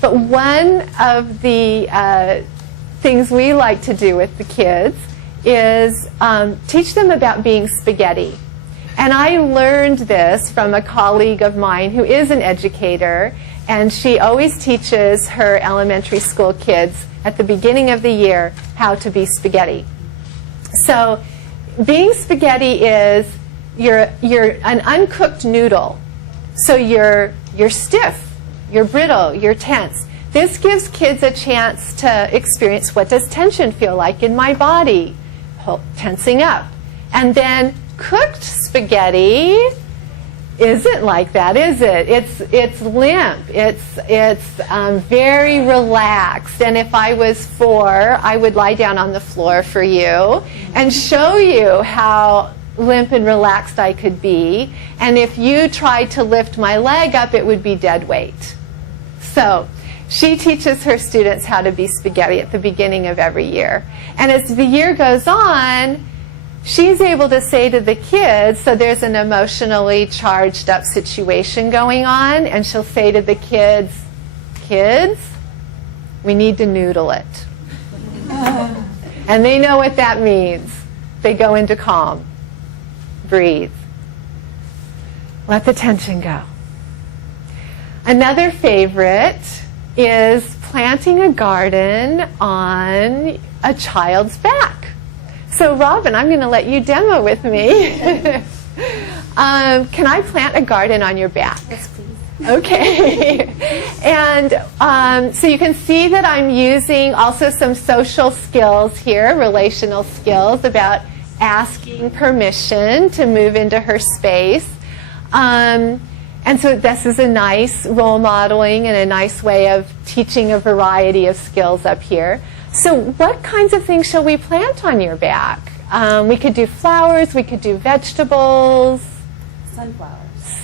But one of the things we like to do with the kids is teach them about being spaghetti. And I learned this from a colleague of mine who is an educator, and she always teaches her elementary school kids at the beginning of the year how to be spaghetti. So being spaghetti is you're an uncooked noodle. So you're stiff, you're brittle, you're tense. This gives kids a chance to experience what does tension feel like in my body, tensing up. And then cooked spaghetti isn't like that, is it? It's limp. It's very relaxed. And if I was 4, I would lie down on the floor for you and show you how limp and relaxed I could be. And if you tried to lift my leg up, it would be dead weight. So she teaches her students how to be spaghetti at the beginning of every year. And as the year goes on, she's able to say to the kids, so there's an emotionally charged up situation going on, and she'll say to the kids, we need to noodle it. And they know what that means. They go into calm. Breathe. Let the tension go. Another favorite is planting a garden on a child's back. So Robin, I'm going to let you demo with me. Can I plant a garden on your back? Yes, please. Okay. And so you can see that I'm using also some social skills here, relational skills about asking permission to move into her space. And so this is a nice role modeling and a nice way of teaching a variety of skills up here. So what kinds of things shall we plant on your back? We could do flowers, we could do vegetables. Sunflowers.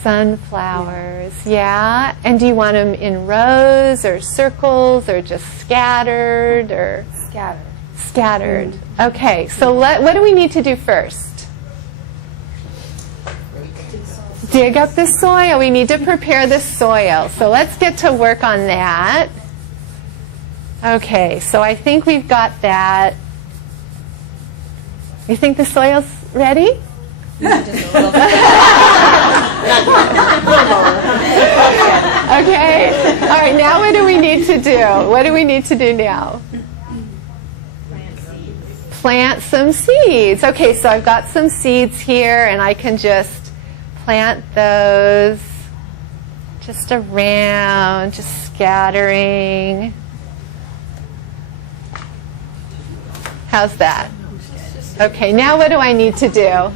Sunflowers, yeah. And do you want them in rows or circles or just scattered or? Scattered. Scattered. Okay, so what do we need to do first? Dig up the soil. We need to prepare the soil. So let's get to work on that. Okay, so I think we've got that. You think the soil's ready? Just a little bit. Okay. All right, now what do we need to do? What do we need to do now? Plant some seeds. Okay, so I've got some seeds here, and I can just plant those just around, just scattering. How's that? Okay, now what do I need to do?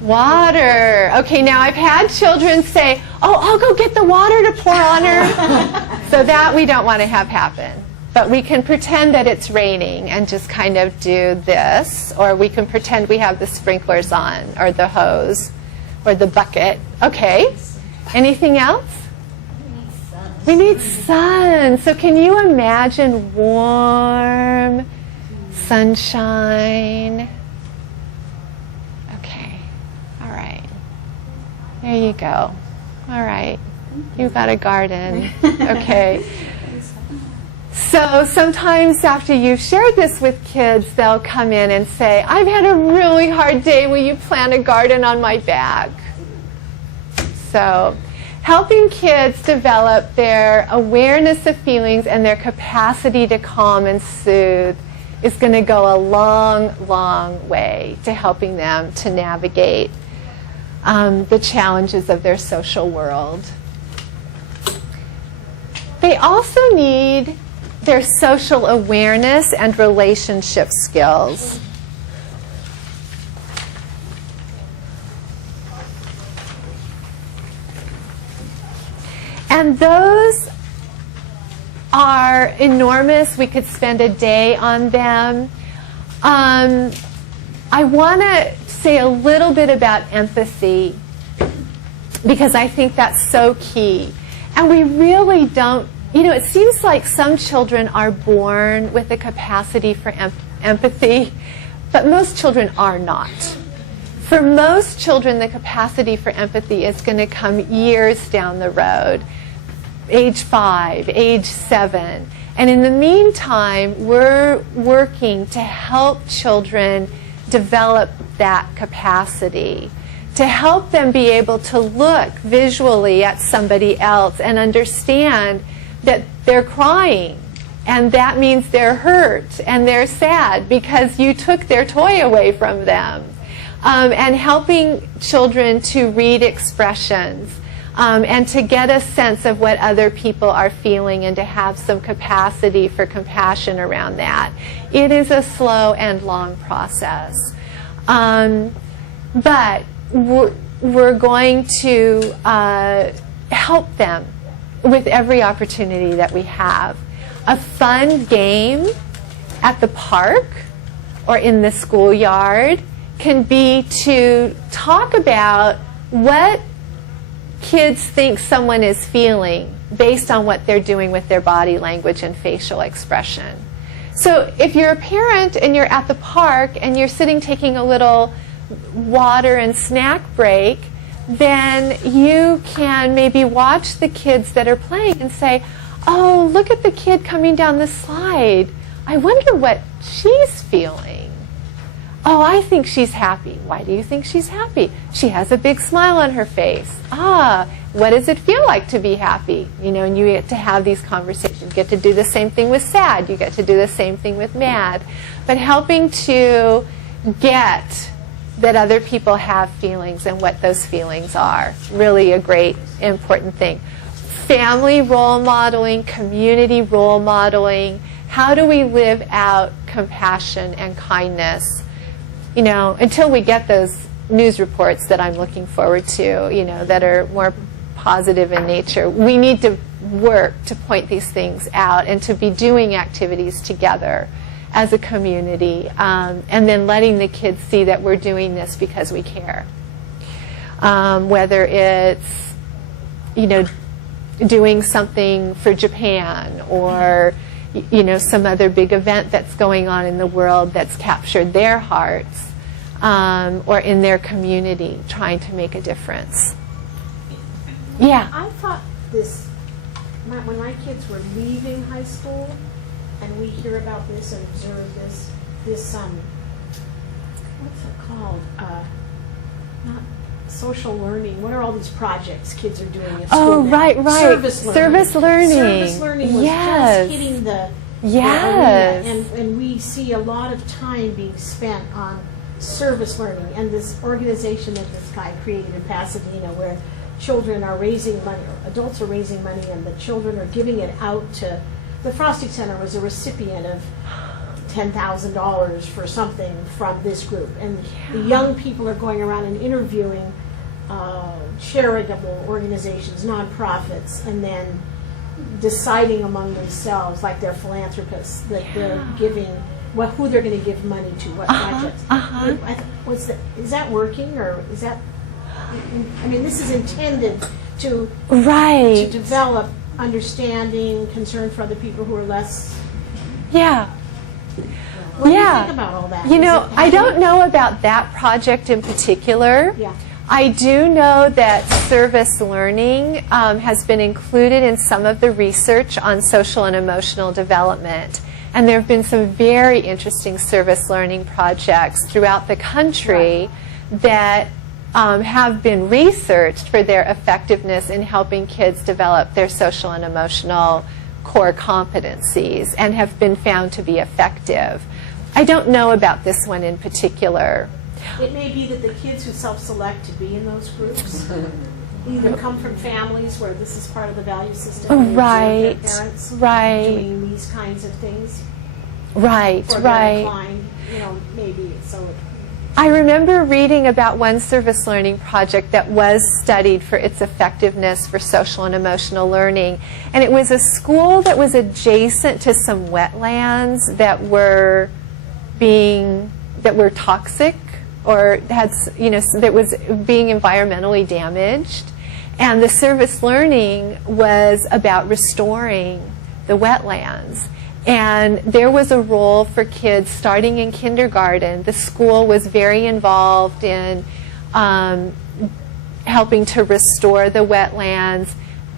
Water. Okay, now I've had children say, oh, I'll go get the water to pour on her. So that we don't want to have happen. But we can pretend that it's raining and just kind of do this. Or we can pretend we have the sprinklers on, or the hose, or the bucket. Okay. Anything else? We need sun. So can you imagine warm sunshine? Okay. All right. There you go. All right. You've got a garden. Okay. So sometimes after you've shared this with kids, they'll come in and say, I've had a really hard day. Will you plant a garden on my back? So helping kids develop their awareness of feelings and their capacity to calm and soothe is going to go a long, long way to helping them to navigate the challenges of their social world. They also need their social awareness and relationship skills. And those are enormous. We could spend a day on them. I want to say a little bit about empathy, because I think that's so key. And we really don't, it seems like some children are born with a capacity for empathy, but most children are not. For most children, the capacity for empathy is going to come years down the road. age 5, age 7. And in the meantime, we're working to help children develop that capacity, to help them be able to look visually at somebody else and understand that they're crying, and that means they're hurt and they're sad because you took their toy away from them. And helping children to read expressions and to get a sense of what other people are feeling and to have some capacity for compassion around that. It is a slow and long process. But we're going to help them with every opportunity that we have. A fun game at the park or in the schoolyard can be to talk about what kids think someone is feeling based on what they're doing with their body language and facial expression. So if you're a parent and you're at the park and you're sitting taking a little water and snack break, then you can maybe watch the kids that are playing and say, oh, look at the kid coming down the slide. I wonder what she's feeling. Oh, I think she's happy. Why do you think she's happy? She has a big smile on her face. Ah, what does it feel like to be happy? You know, and you get to have these conversations. You get to do the same thing with sad. You get to do the same thing with mad. But helping to get that other people have feelings and what those feelings are. Really a great, important thing. Family role modeling, community role modeling. How do we live out compassion and kindness? You know, until we get those news reports that I'm looking forward to, you know, that are more positive in nature, we need to work to point these things out and to be doing activities together as a community, and then letting the kids see that we're doing this because we care. Whether it's, you know, doing something for Japan or, you know, some other big event that's going on in the world that's captured their hearts, or in their community, trying to make a difference. Yeah. I thought this, when my kids were leaving high school, and we hear about this and observe this, what's it called? Not social learning. What are all these projects kids are doing at school? Oh, now? right. Service learning. Service learning. Service learning was Yes. just hitting the Yes. arena, and we see a lot of time being spent on service learning. And this organization that this guy created in Pasadena, where children are raising money, or adults are raising money, and the children are giving it out to. The Frosty Center was a recipient of $10,000 for something from this group. And the young people are going around and interviewing charitable organizations, nonprofits, and then deciding among themselves, like they're philanthropists, that they're giving, who they're going to give money to, what projects. Is that working, or is that, I mean, this is intended to develop understanding, concern for other people who are less. Yeah. What do you think about all that? You know, I don't know about that project in particular. Yeah. I do know that service learning has been included in some of the research on social and emotional development. And there have been some very interesting service learning projects throughout the country that have been researched for their effectiveness in helping kids develop their social and emotional core competencies and have been found to be effective. I don't know about this one in particular. It may be that the kids who self-select to be in those groups either come from families where this is part of the value system, and they observe their parents doing these kinds of things. Or they're inclined, you know, maybe so. I remember reading about one service learning project that was studied for its effectiveness for social and emotional learning. And it was a school that was adjacent to some wetlands that were toxic, or had, you know, that was being environmentally damaged. And the service learning was about restoring the wetlands. And there was a role for kids starting in kindergarten. The school was very involved in helping to restore the wetlands,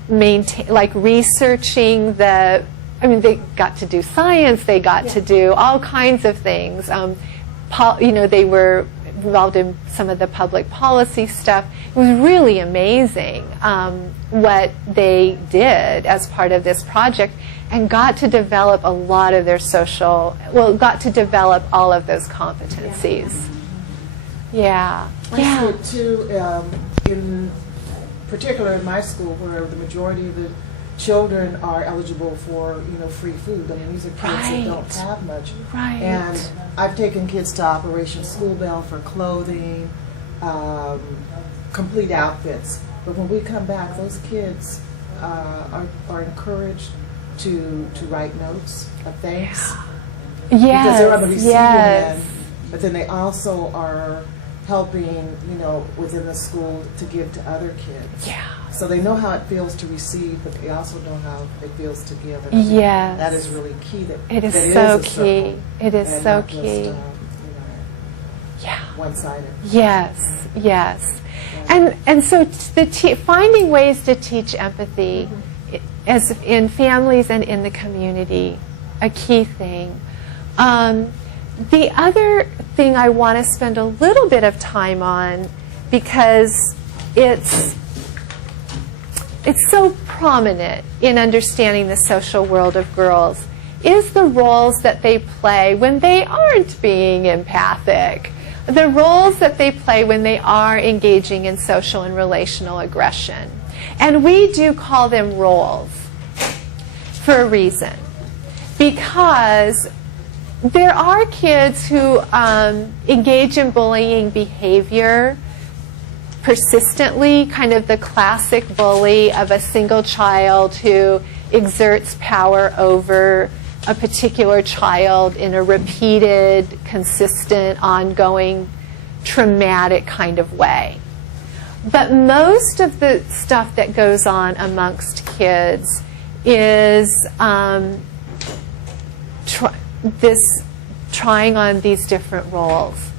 maintain, like researching the, I mean, they got to do science, they got to do all kinds of things. They were involved in some of the public policy stuff. It was really amazing what they did as part of this project, and got to develop a lot of their got to develop all of those competencies. Yeah. I see it too, in particular in my school, where the majority of the children are eligible for, free food. I mean, these are kids that don't have much. Right. And I've taken kids to Operation School Bell for clothing, complete outfits. But when we come back, those kids are encouraged to write notes of thanks. Yes. Because they're receiving yes. them, but then they also are helping, within the school to give to other kids. Yeah. So they know how it feels to receive, but they also know how it feels to give. And Yes. that is really key. It is that so a circle key. It is and so not just, key. Yeah. one-sided. Yes, yes. And so finding ways to teach empathy as in families and in the community, a key thing. The other thing I want to spend a little bit of time on, because it's so prominent in understanding the social world of girls, is the roles that they play when they aren't being empathic. The roles that they play when they are engaging in social and relational aggression. And we do call them roles for a reason. Because there are kids who engage in bullying behavior persistently, kind of the classic bully of a single child who exerts power over a particular child in a repeated, consistent, ongoing, traumatic kind of way. But most of the stuff that goes on amongst kids is trying on these different roles.